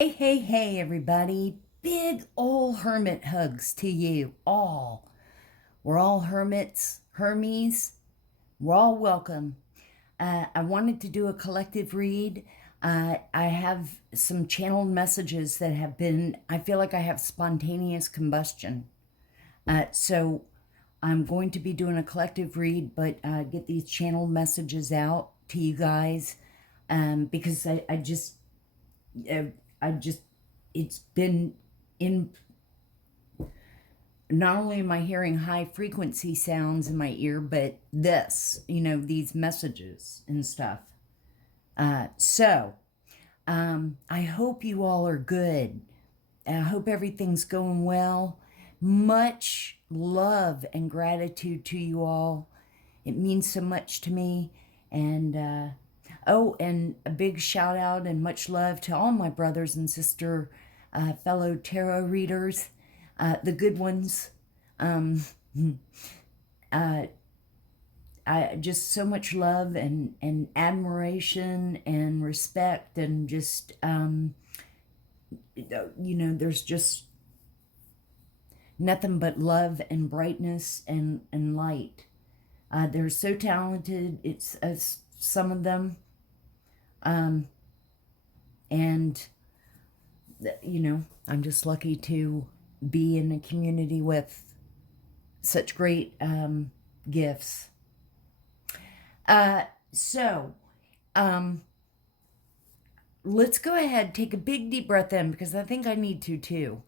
Hey, hey, hey, everybody. Big ol' hermit hugs to you all. We're all hermits, Hermes. We're all welcome. I wanted to do a collective read. I have some channeled messages that have been, I feel like I have spontaneous combustion. So I'm going to be doing a collective read, but get these channeled messages out to you guys because I just, it's been in, not only am I hearing high frequency sounds in my ear, but this, these messages and stuff. I hope you all are good. I hope everything's going well. Much love and gratitude to you all. It means so much to me. And and a big shout out and much love to all my brothers and sister fellow tarot readers, the good ones. I just so much love and admiration and respect and just there's just nothing but love and brightness and light. They're so talented. It's some of them, and I'm just lucky to be in a community with such great gifts. Let's go ahead, take a big deep breath in because I think I need to too.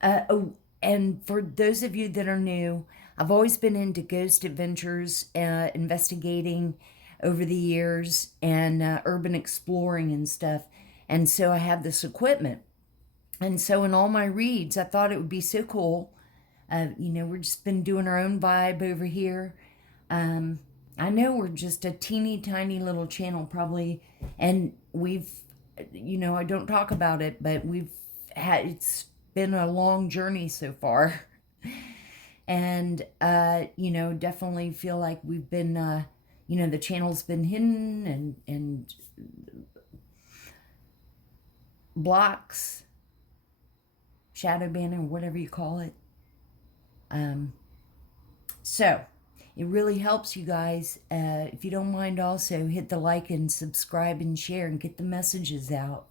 And for those of you that are new, I've always been into ghost adventures, investigating over the years, and urban exploring and stuff. And so I have this equipment. And so in all my reads, I thought it would be so cool. We've just been doing our own vibe over here. I know we're just a teeny tiny little channel probably, and we've, I don't talk about it, but it's been a long journey so far. And, definitely feel like we've been, the channel's been hidden and blocks, shadow banner, whatever you call it. So it really helps you guys. If you don't mind, also hit the like and subscribe and share and get the messages out.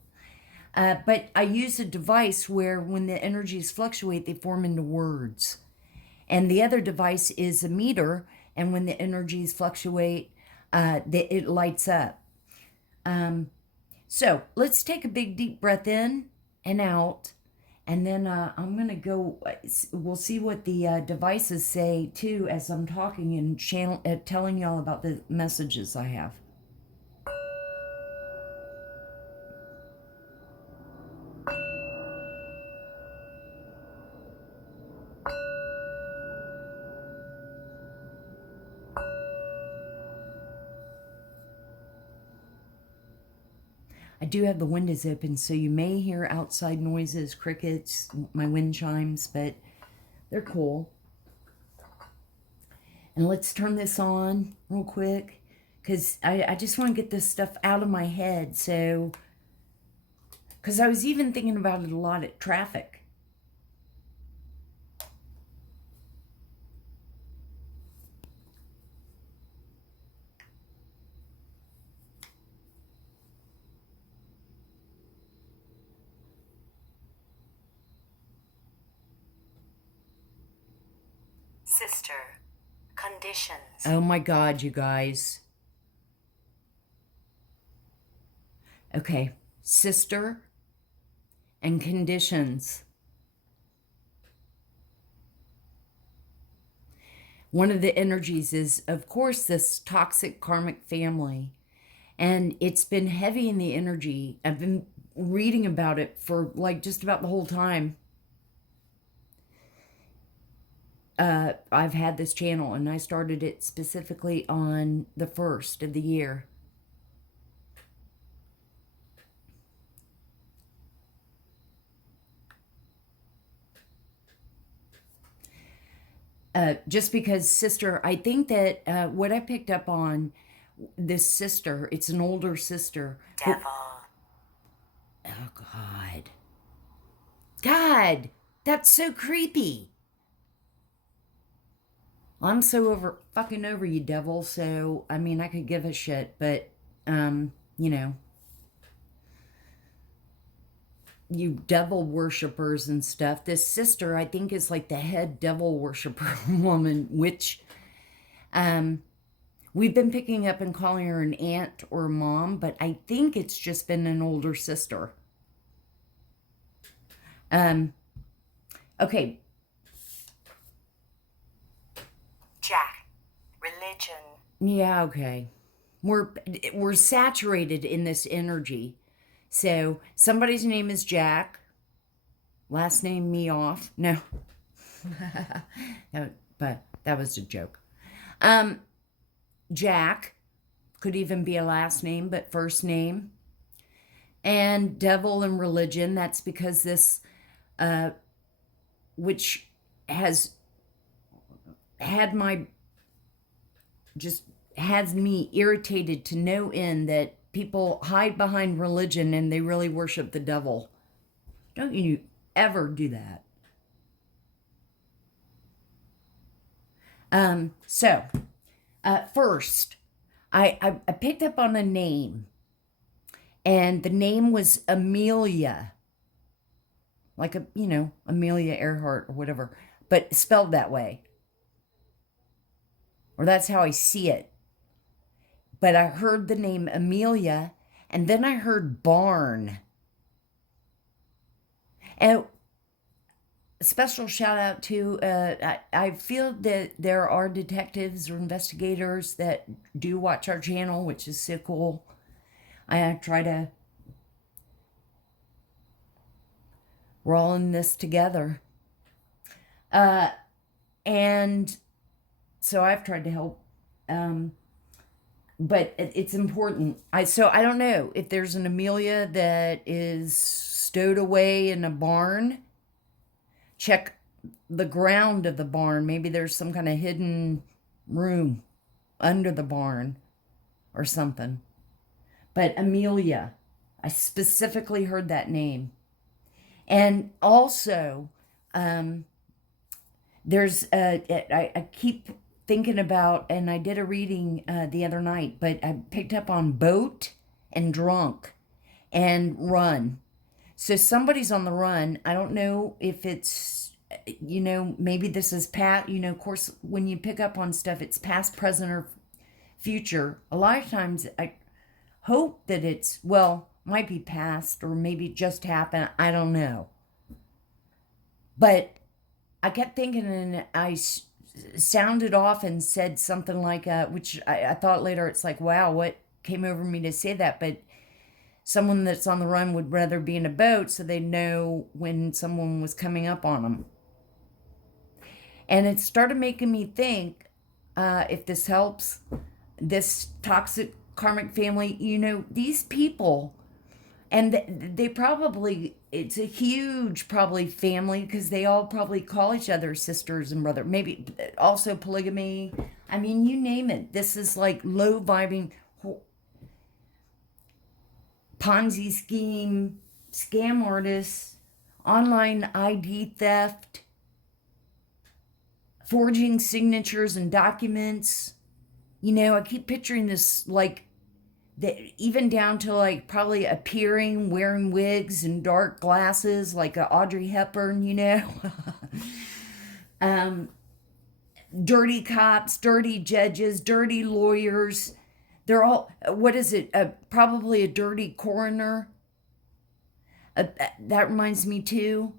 But I use a device where when the energies fluctuate, they form into words. And the other device is a meter, and when the energies fluctuate, it lights up. So let's take a big deep breath in and out. And then I'm going to go, we'll see what the devices say too as I'm talking and telling y'all about the messages I have. I do have the windows open, so you may hear outside noises, crickets, my wind chimes, but they're cool. And let's turn this on real quick, because I just want to get this stuff out of my head. So, because I was even thinking about it a lot at traffic. Sister, conditions. Oh my God, you guys. Okay, sister and conditions. One of the energies is, of course, this toxic karmic family. And it's been heavy in the energy. I've been reading about it for like just about the whole time I've had this channel, and I started it specifically on the 1st of the year. Just because sister, I think that what I picked up on this sister, it's an older sister. Devil. Oh God. God, that's so creepy. I'm so fucking over you, devil. So, I mean, I could give a shit, but, you know, you devil worshippers and stuff. This sister, I think, is like the head devil worshipper woman, which, we've been picking up and calling her an aunt or mom, but I think it's just been an older sister. Okay. Jack. Religion. Yeah, okay. We're saturated in this energy. So somebody's name is Jack. Last name me off. No. But that was a joke. Jack could even be a last name, but first name. And devil and religion, that's because this which has had me irritated to no end, that people hide behind religion and they really worship the devil. Don't you ever do that. First, I picked up on a name, and the name was Amelia. Like Amelia Earhart or whatever, but spelled that way. Or that's how I see it. But I heard the name Amelia, and then I heard barn. And a special shout out to, I feel that there are detectives or investigators that do watch our channel, which is so cool. I try to, we're all in this together. And so I've tried to help. But it's important. I don't know if there's an Amelia that is stowed away in a barn. Check the ground of the barn. Maybe there's some kind of hidden room under the barn or something. But Amelia, I specifically heard that name. And also, there's I keep thinking about, and I did a reading the other night, but I picked up on boat and drunk and run. So somebody's on the run. I don't know if it's, maybe this is of course, when you pick up on stuff, it's past, present, or future. A lot of times I hope that it's, might be past or maybe just happened. I don't know. But I kept thinking, and I sounded off and said something like, which I thought later, it's like, wow, what came over me to say that? But someone that's on the run would rather be in a boat so they know when someone was coming up on them. And it started making me think, if this helps, this toxic karmic family, these people, and they probably, it's a huge probably family because they all probably call each other sisters and brother. Maybe also polygamy. I mean, you name it. This is like low vibing Ponzi scheme, scam artists, online ID theft, forging signatures and documents. I keep picturing this, like, even down to like probably appearing wearing wigs and dark glasses like a Audrey Hepburn, dirty cops, dirty judges, dirty lawyers. They're all, what is it? Probably a dirty coroner. That reminds me too.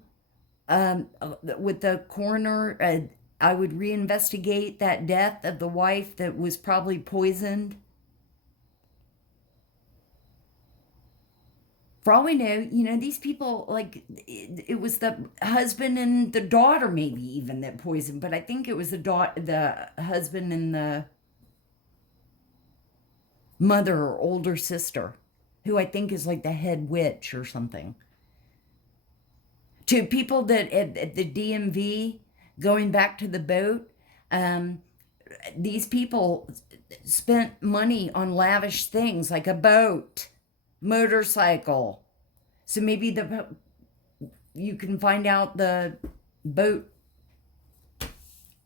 With the coroner, I would reinvestigate that death of the wife that was probably poisoned. For all we know, these people, like, it was the husband and the daughter maybe even that poisoned, but I think it was the husband and the mother or older sister, who I think is like the head witch or something. To people that at the DMV, going back to the boat, these people spent money on lavish things like a boat, motorcycle. So maybe you can find out the boat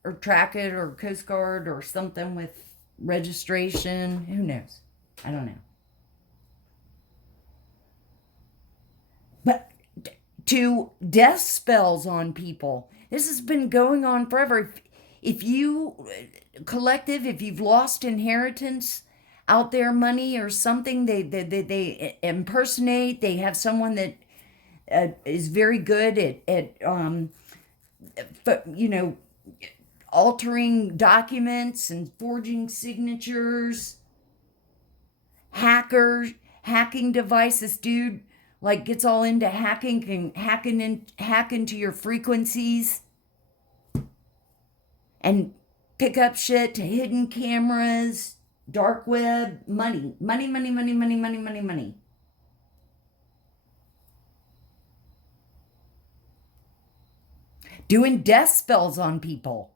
or track it or Coast Guard or something with registration. Who knows? I don't know. But to death spells on people. This has been going on forever. If you, collective, if you've lost inheritance out there, money or something, they impersonate. They have someone that is very good at altering documents and forging signatures. Hacking devices, dude. Like gets all into hacking, can hack into your frequencies and pick up shit to hidden cameras, dark web, money. Doing death spells on people.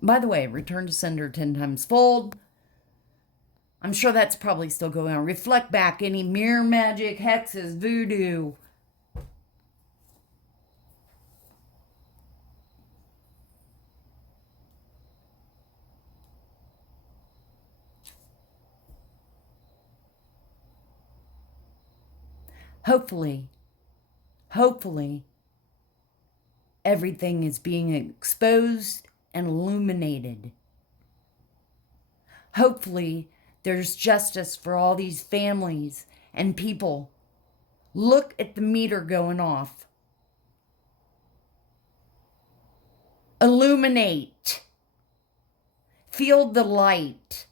By the way, return to sender 10 times fold. I'm sure that's probably still going on. Reflect back any mirror magic, hexes, voodoo. Hopefully, everything is being exposed and illuminated. Hopefully, there's justice for all these families and people. Look at the meter going off. Illuminate. Feel the light.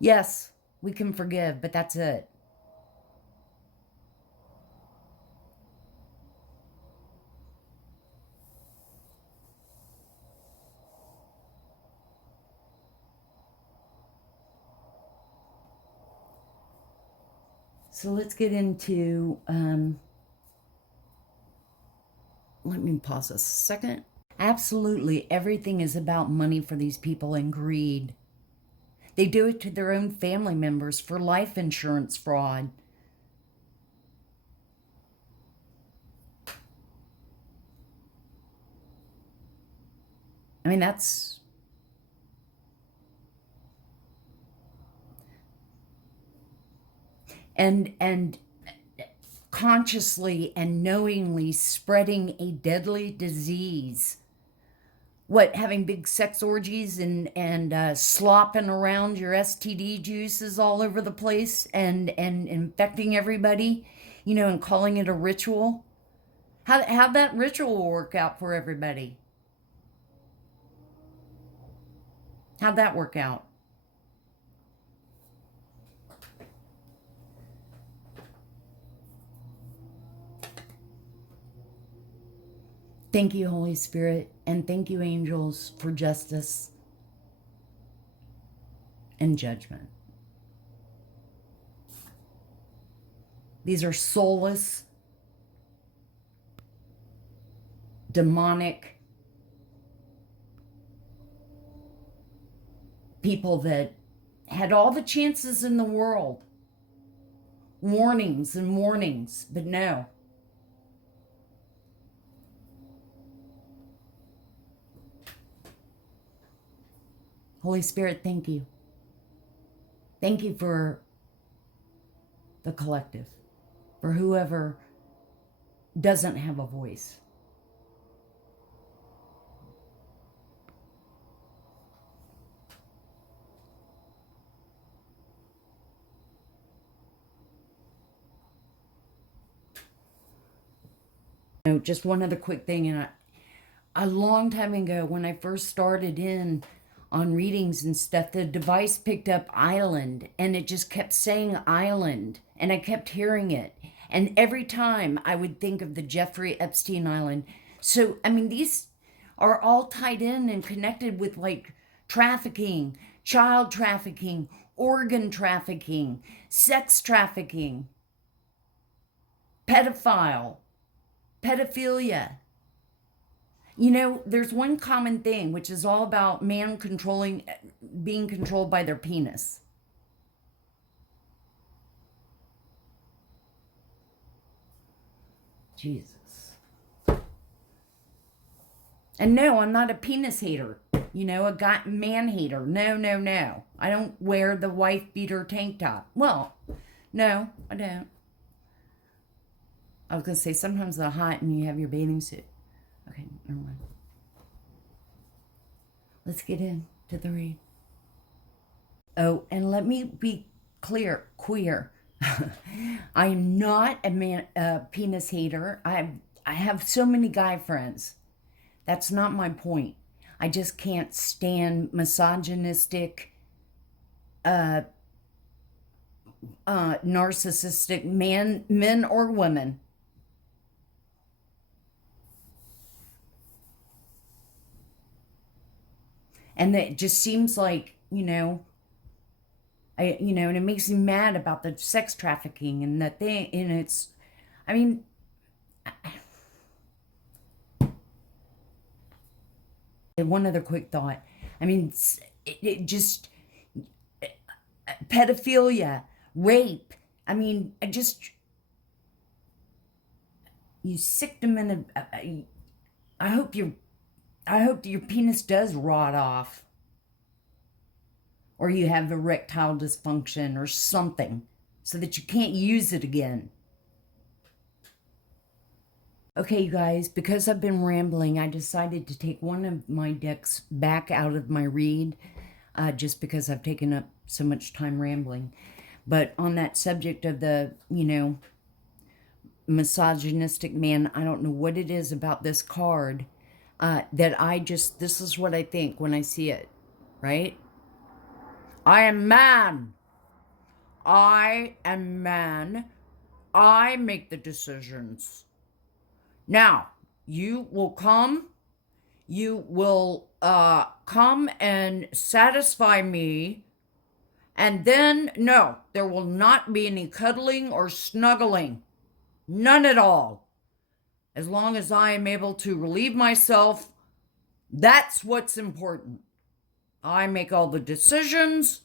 Yes, we can forgive, but that's it. So let's get into, let me pause a second. Absolutely, everything is about money for these people and greed. They do it to their own family members for life insurance fraud. I mean, that's... And consciously and knowingly spreading a deadly disease. What, having big sex orgies and slopping around your STD juices all over the place and infecting everybody, and calling it a ritual? How'd that ritual work out for everybody? How'd that work out? Thank you, Holy Spirit, and thank you, angels, for justice and judgment. These are soulless, demonic people that had all the chances in the world. Warnings and warnings, but no. Holy Spirit, thank you. Thank you for the collective, for whoever doesn't have a voice. Just one other quick thing, and a long time ago when I first started in on readings and stuff, the device picked up island and it just kept saying island and I kept hearing it. And every time I would think of the Jeffrey Epstein Island. So, I mean, these are all tied in and connected with like trafficking, child trafficking, organ trafficking, sex trafficking, pedophilia. You know, there's one common thing, which is all about man being controlled by their penis. Jesus. And no, I'm not a penis hater. You know, a man hater. No, no, no. I don't wear the wife beater tank top. Well, no, I don't. I was going to say, sometimes they're hot and you have your bathing suit. Okay, never mind. Let's get into the read. Oh, and let me be clear, queer. I am not a penis hater. I have so many guy friends. That's not my point. I just can't stand misogynistic, narcissistic men or women. And it just seems like, and it makes me mad about the sex trafficking and that thing. And it's, I mean, one other quick thought. I mean, it just, pedophilia, rape. I mean, you sick them in I hope your penis does rot off. Or you have erectile dysfunction or something so that you can't use it again. Okay, you guys, because I've been rambling, I decided to take one of my decks back out of my read, just because I've taken up so much time rambling. But on that subject of the, misogynistic man, I don't know what it is about this card that this is what I think when I see it, right? I am man. I am man. I make the decisions. Now, you will come and satisfy me, and then, no, there will not be any cuddling or snuggling. None at all. As long as I am able to relieve myself, that's what's important. I make all the decisions,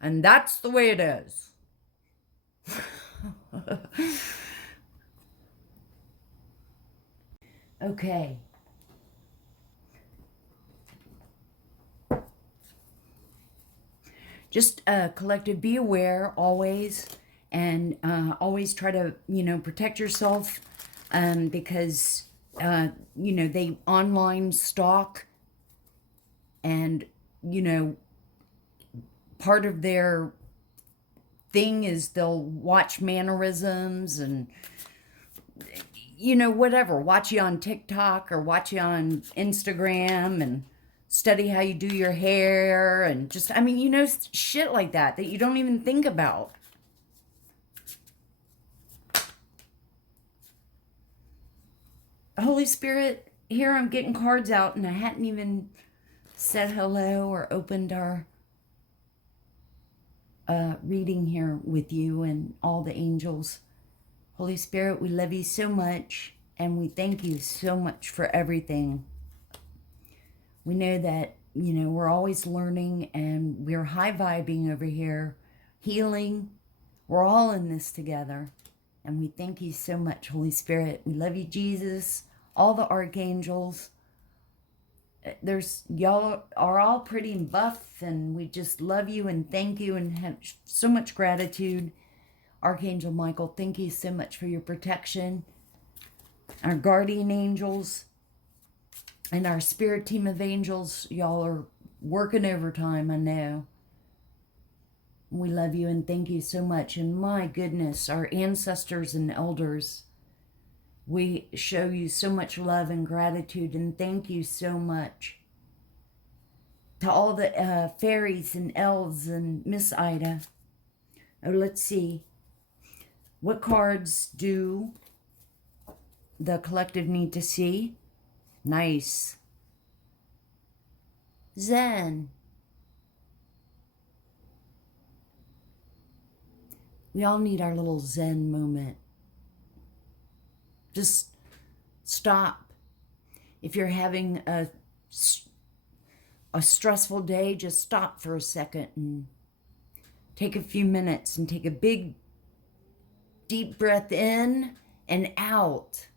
and that's the way it is. Okay. Just collective, be aware always, and always try to, protect yourself, because, they online stalk, and, part of their thing is they'll watch mannerisms and, whatever, watch you on TikTok or watch you on Instagram and study how you do your hair and just, shit like that you don't even think about. Holy Spirit, here I'm getting cards out and I hadn't even said hello or opened our reading here with you and all the angels. Holy Spirit, we love you so much and we thank you so much for everything. We know that, we're always learning and we're high vibing over here, healing. We're all in this together. And we thank you so much, Holy Spirit. We love you, Jesus, all the archangels. Y'all are all pretty and buff, and we just love you and thank you and have so much gratitude. Archangel Michael, thank you so much for your protection. Our guardian angels and our spirit team of angels, y'all are working overtime, I know. We love you and thank you so much. And my goodness, our ancestors and elders, we show you so much love and gratitude and thank you so much. To all the fairies and elves and Miss Ida. Oh, let's see. What cards do the collective need to see? Nice. Zen. We all need our little Zen moment. Just stop. If you're having a stressful day, just stop for a second and take a few minutes and take a big, deep breath in and out.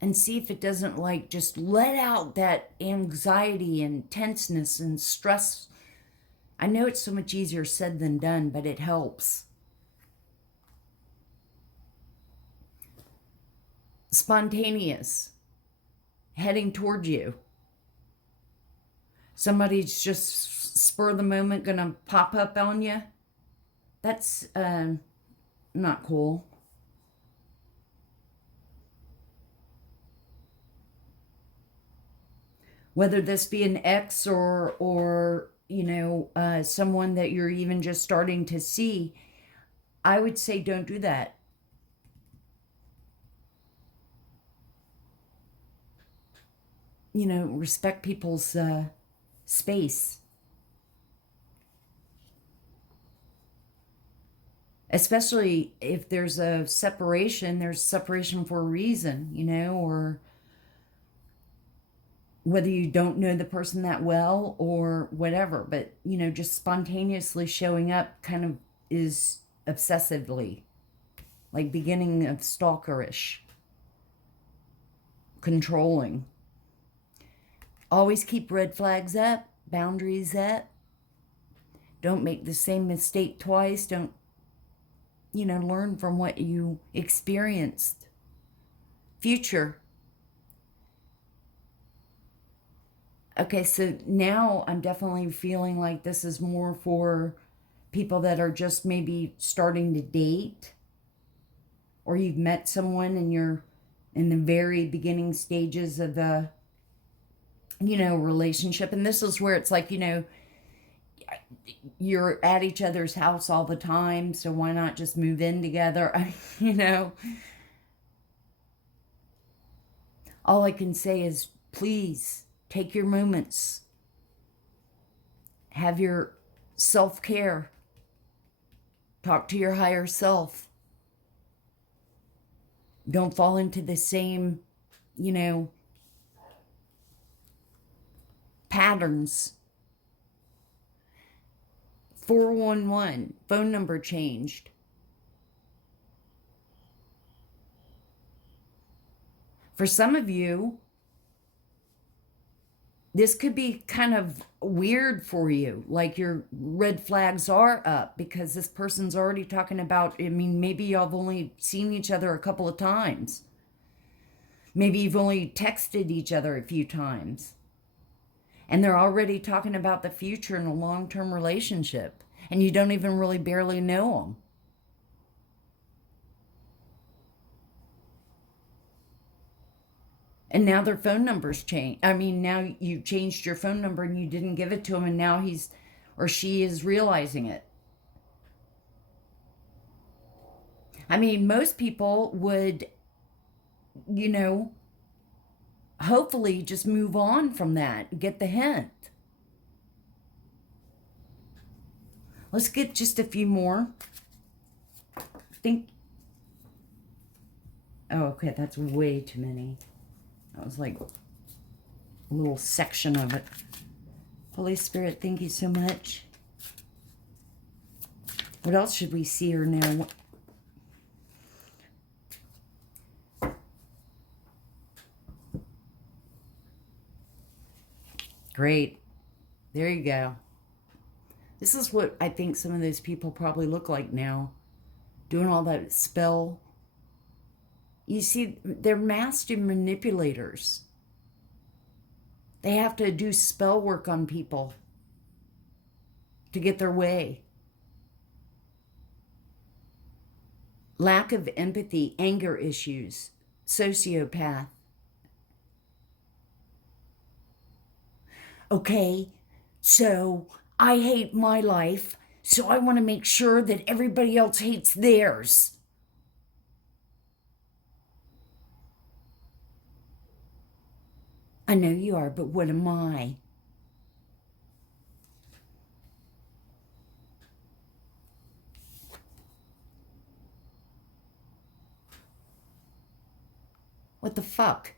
And see if it doesn't just let out that anxiety and tenseness and stress. I know it's so much easier said than done, but it helps. Spontaneous, heading toward you. Somebody's just spur of the moment gonna pop up on you. That's not cool. Whether this be an ex or someone that you're even just starting to see, I would say don't do that. Respect people's space. Especially if there's a separation, there's separation for a reason, or whether you don't know the person that well or whatever. But, just spontaneously showing up kind of is obsessively, like beginning of stalkerish, controlling. Always keep red flags up, boundaries up. Don't make the same mistake twice. Don't, learn from what you experienced. Future. Okay, so now I'm definitely feeling like this is more for people that are just maybe starting to date, or you've met someone and you're in the very beginning stages of the, relationship. And this is where it's like, you're at each other's house all the time, so why not just move in together? All I can say is please take your moments. Have your self-care. Talk to your higher self. Don't fall into the same, patterns. 411, phone number changed. For some of you, this could be kind of weird for you, like your red flags are up because this person's already talking about, maybe y'all have only seen each other a couple of times. Maybe you've only texted each other a few times. And they're already talking about the future in a long-term relationship, and you don't even really barely know them. And now their phone numbers change. Now you changed your phone number and you didn't give it to him, and now he's or she is realizing it. Most people would, hopefully just move on from that, get the hint. Let's get just a few more. Oh, okay, that's way too many. That was like a little section of it. Holy Spirit, thank you so much. What else should we see or know? Great. There you go. This is what I think some of those people probably look like now. Doing all that spell. You see, they're master manipulators. They have to do spell work on people to get their way. Lack of empathy, anger issues, sociopath. Okay, so I hate my life, so I want to make sure that everybody else hates theirs. I know you are, but what am I? What the fuck?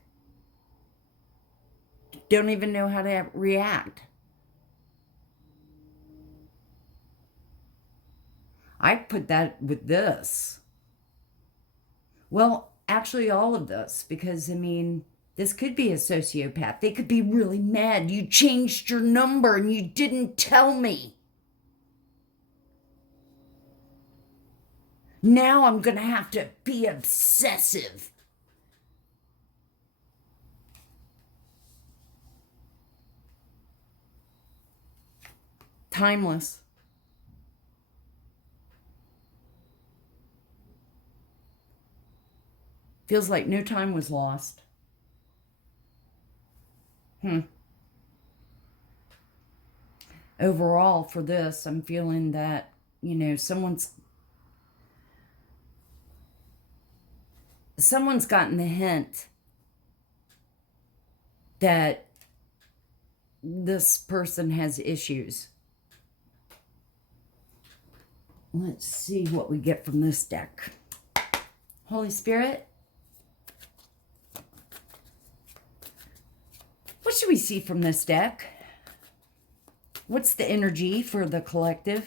don't even know how to react. I put that with this. Well, actually all of this, because I mean, this could be a sociopath. They could be really mad. You changed your number and you didn't tell me. Now I'm going to have to be obsessive. Timeless. Feels like no time was lost. Overall, for this, I'm feeling that, you know, someone's gotten the hint that this person has issues. Let's see what we get from this deck. Holy Spirit, what should we see from this deck? What's the energy for the collective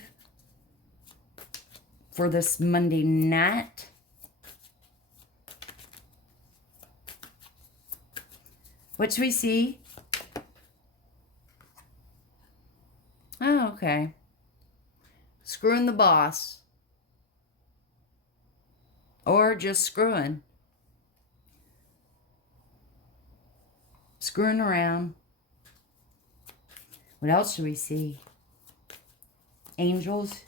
for this Monday night? What should we see? Oh, okay. Screwing the boss. Or just screwing. Screwing around. What else should we see? Angels.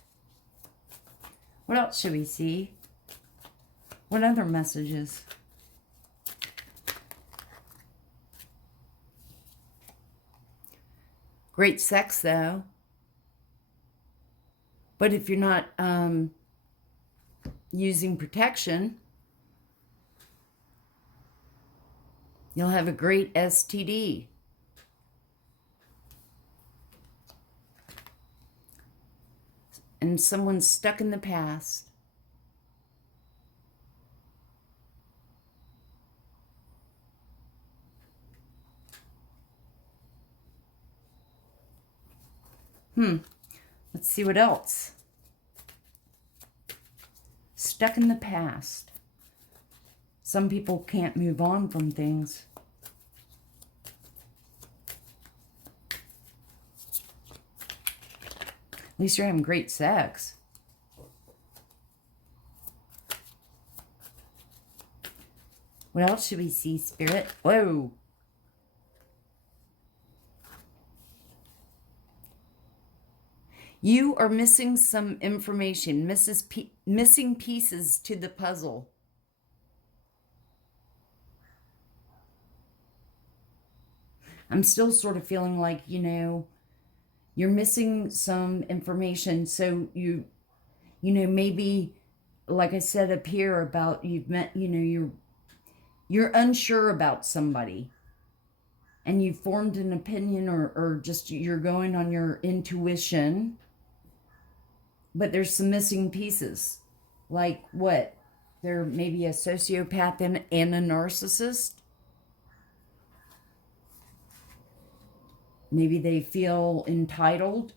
What else should we see? What other messages? Great sex, though. But if you're not using protection, you'll have a great STD. And someone's stuck in the past. Let's see what else. Stuck in the past. Some people can't move on from things. At least you're having great sex. What else should we see, Spirit? Whoa. You are missing some information, missing pieces to the puzzle. I'm still sort of feeling like, you know, you're missing some information. So you know, maybe, like I said up here about you've met, you know, you're unsure about somebody. And you formed an opinion or just you're going on your intuition. But there's some missing pieces. Like what? There may be a sociopath and a narcissist. Maybe they feel entitled.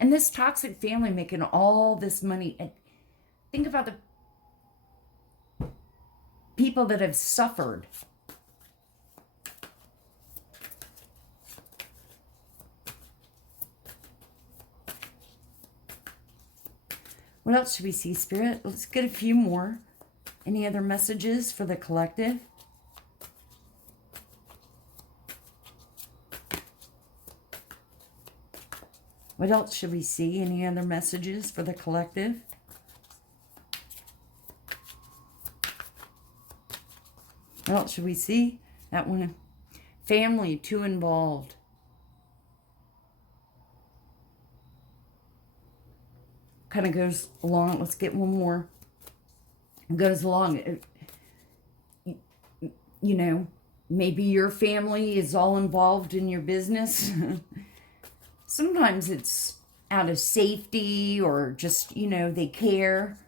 And this toxic family making all this money. Think about the people that have suffered. What else should we see, Spirit? Let's get a few more. Any other messages for the collective? What else should we see? Any other messages for the collective? What else should we see? That one, family, too involved. Kind of goes along. Let's get one more. It goes along. You know, maybe your family is all involved in your business. Sometimes it's out of safety or just, you know, they care.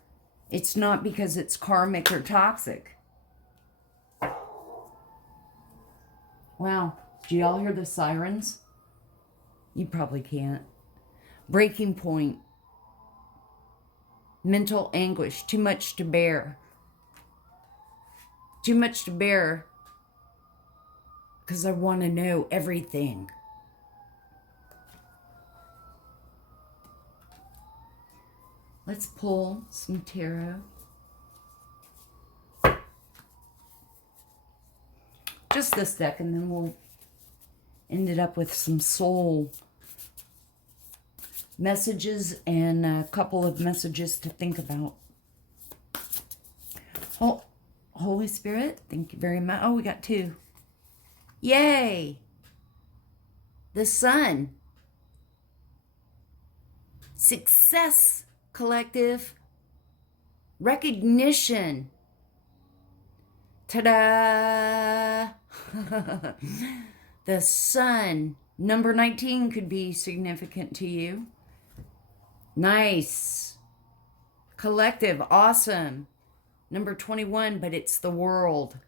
It's not because it's karmic or toxic. Wow. Do y'all hear the sirens? You probably can't. Breaking point. Mental anguish. Too much to bear. Too much to bear because I want to know everything. Let's pull some tarot. Just this deck, and then we'll end it up with some soul messages and a couple of messages to think about. Holy Spirit, thank you very much. Oh, we got two. Yay! The Sun. Success, collective. Recognition. Ta-da! The Sun. Number 19 could be significant to you. Nice. Collective. Awesome. Number 21, but it's the world.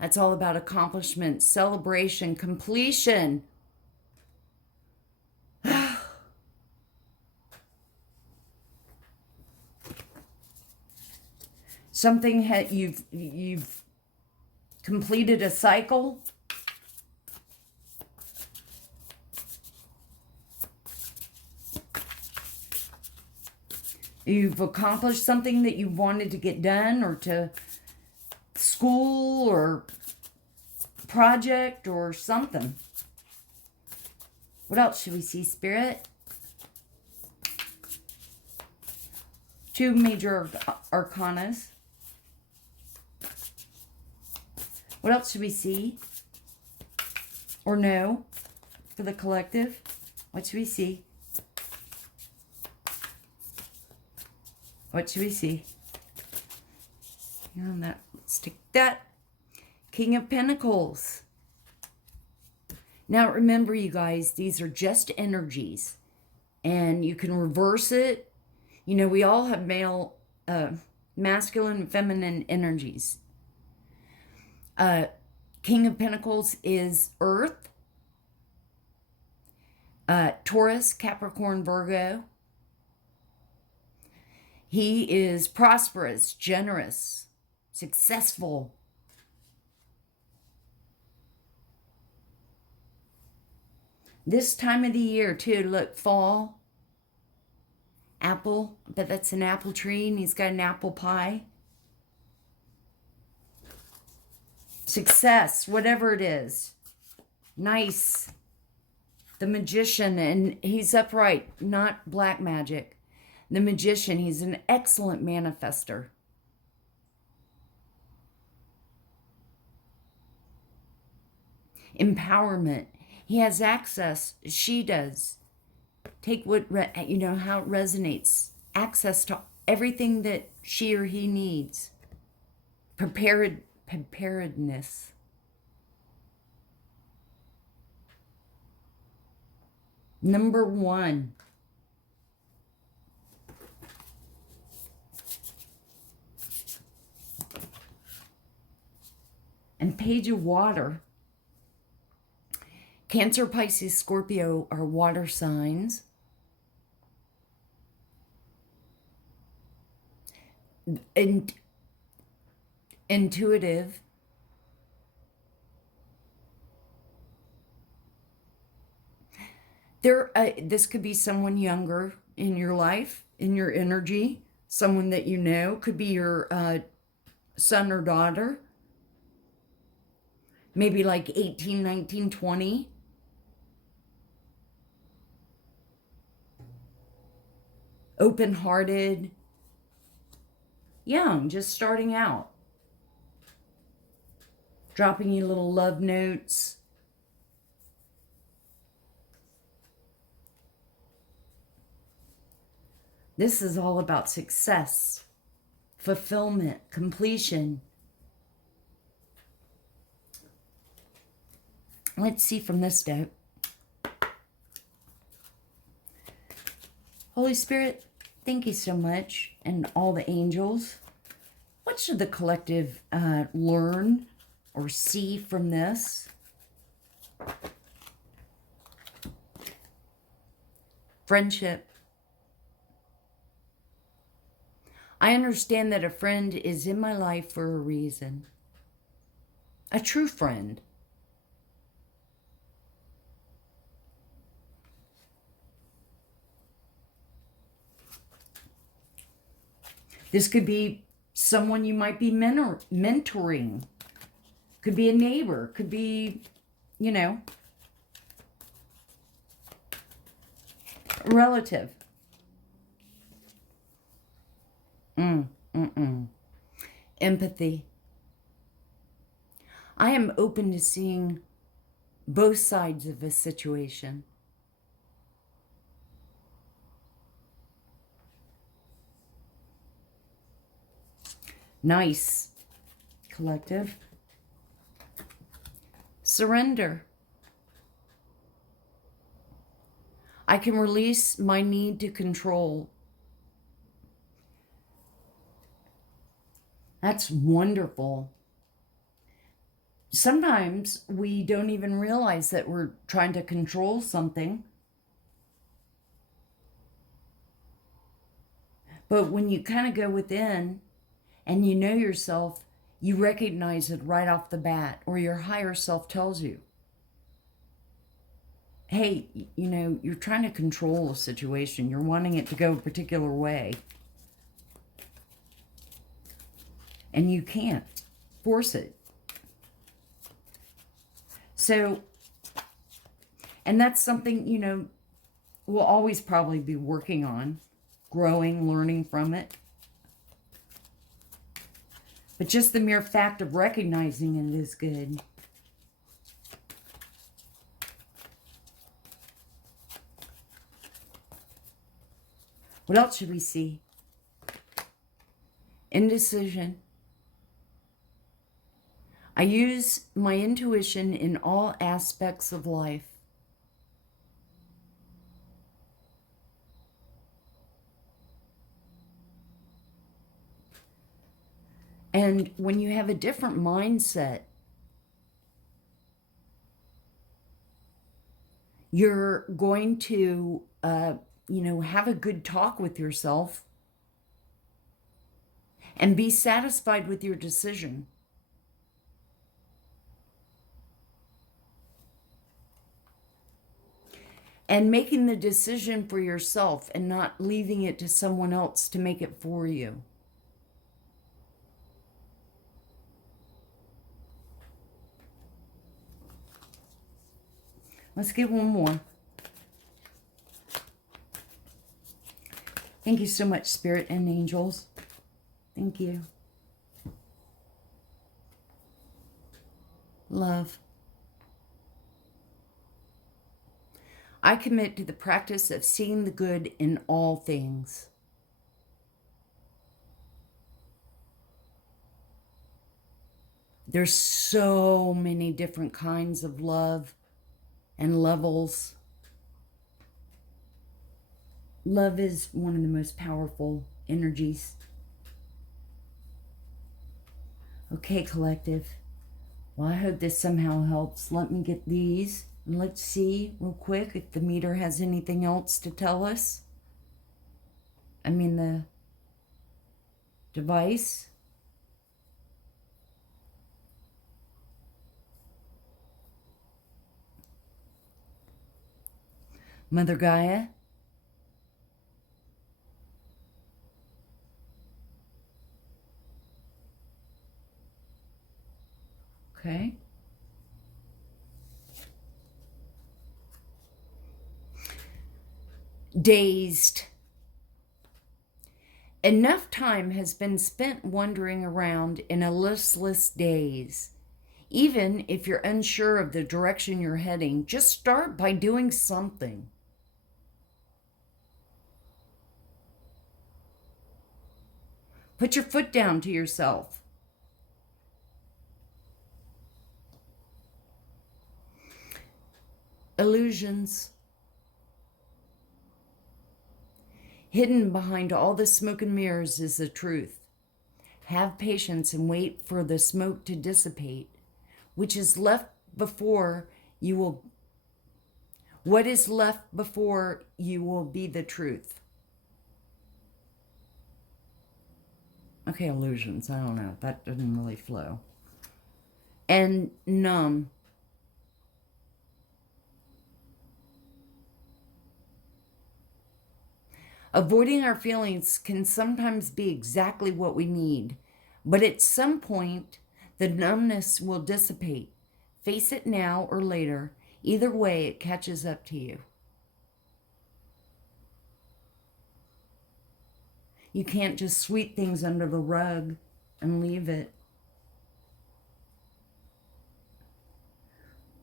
That's all about accomplishment, celebration, completion. Something you've completed a cycle. You've accomplished something that you wanted to get done, or to school or project or something. What else should we see, Spirit? Two major arcanas. What else should we see? Or know for the collective? What should we see? What should we see? And that, let's take that. King of Pentacles. Now remember, you guys, these are just energies. And you can reverse it. You know, we all have masculine and feminine energies. King of Pentacles is Earth. Taurus, Capricorn, Virgo. He is prosperous, generous, successful. This time of the year, too, look, fall, apple, but that's an apple tree, and he's got an apple pie. Success, whatever it is. Nice. The Magician, and he's upright, not black magic. The Magician, he's an excellent manifester. Empowerment. He has access. She does. Take what, you know, how it resonates. Access to everything that she or he needs. Preparedness. Number 1. And Page of Water. Cancer, Pisces, Scorpio are water signs. And intuitive. This could be someone younger in your life, in your energy. Someone that you know. Could be your son or daughter. Maybe like 18, 19, 20. Open-hearted. Young, just starting out. Dropping you little love notes. This is all about success, fulfillment, completion. Let's see from this deck. Holy Spirit, Thank you so much, and all the angels. What should the collective learn or see from this? Friendship. I understand that a friend is in my life for a reason. A true friend. This could be someone you might be mentoring. Could be a neighbor. Could be, you know, a relative. Empathy. I am open to seeing both sides of a situation. Nice, collective. Surrender. I can release my need to control. That's wonderful. Sometimes we don't even realize that we're trying to control something. But when you kind of go within and you know yourself, you recognize it right off the bat, or your higher self tells you, hey, you know, you're trying to control a situation. You're wanting it to go a particular way. And you can't force it. So, and that's something, you know, we'll always probably be working on, growing, learning from it. But just the mere fact of recognizing it is good. What else should we see? Indecision. I use my intuition in all aspects of life. And when you have a different mindset, you're going to, you know, have a good talk with yourself and be satisfied with your decision. And making the decision for yourself and not leaving it to someone else to make it for you. Let's get one more. Thank you so much, Spirit and angels. Thank you. Love. I commit to the practice of seeing the good in all things. There's so many different kinds of love and levels. Love is one of the most powerful energies. Okay, collective. Well, I hope this somehow helps. Let me get these. And let's see real quick if the meter has anything else to tell us. I mean, the device. Mother Gaia. Okay. Dazed. Enough time has been spent wandering around in a listless daze. Even if you're unsure of the direction you're heading, just start by doing something. Put your foot down to yourself. Illusions. Hidden behind all the smoke and mirrors is the truth. Have patience and wait for the smoke to dissipate, which is left before you will. What is left before you will be the truth. Okay, illusions. I don't know. That didn't really flow. And numb. Avoiding our feelings can sometimes be exactly what we need, but at some point, the numbness will dissipate. Face it now or later. Either way, it catches up to you. You can't just sweep things under the rug and leave it.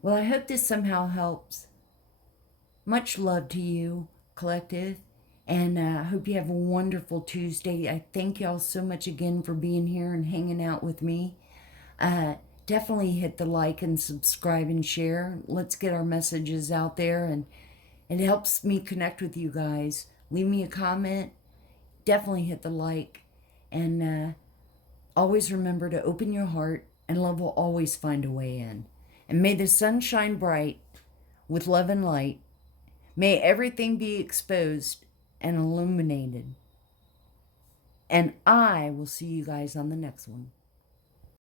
Well, I hope this somehow helps. Much love to you, collective, and I hope you have a wonderful Tuesday. I thank y'all so much again for being here and hanging out with me. Definitely hit the like and subscribe and share. Let's get our messages out there, and it helps me connect with you guys. Leave me a comment. Definitely hit the like, and always remember to open your heart, and love will always find a way in. And may the sun shine bright with love and light. May everything be exposed and illuminated. And I will see you guys on the next one.